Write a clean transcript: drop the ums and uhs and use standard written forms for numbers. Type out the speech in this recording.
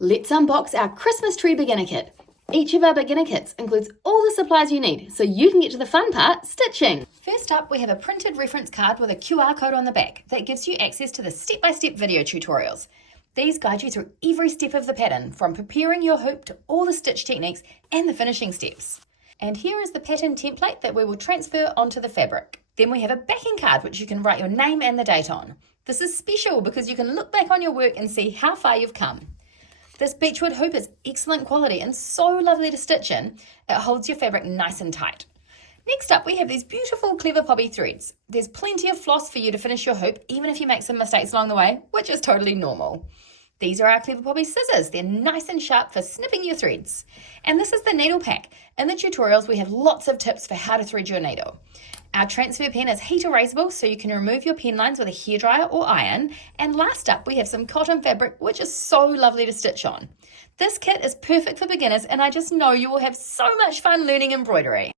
Let's unbox our Christmas tree beginner kit. Each of our beginner kits includes all the supplies you need so you can get to the fun part, stitching. First up, we have a printed reference card with a QR code on the back that gives you access to the step-by-step video tutorials. These guide you through every step of the pattern, from preparing your hoop to all the stitch techniques and the finishing steps. And here is the pattern template that we will transfer onto the fabric. Then we have a backing card which you can write your name and the date on. This is special because you can look back on your work and see how far you've come. This beechwood hoop is excellent quality and so lovely to stitch in. It holds your fabric nice and tight. Next up, we have these beautiful clever poppy threads. There's plenty of floss for you to finish your hoop, even if you make some mistakes along the way, which is totally normal. These are our clever poppy scissors. They're nice and sharp for snipping your threads. And this is the needle pack. In the tutorials, we have lots of tips for how to thread your needle. Our transfer pen is heat erasable, so you can remove your pen lines with a hairdryer or iron. And last up, we have some cotton fabric, which is so lovely to stitch on. This kit is perfect for beginners, and I just know you will have so much fun learning embroidery.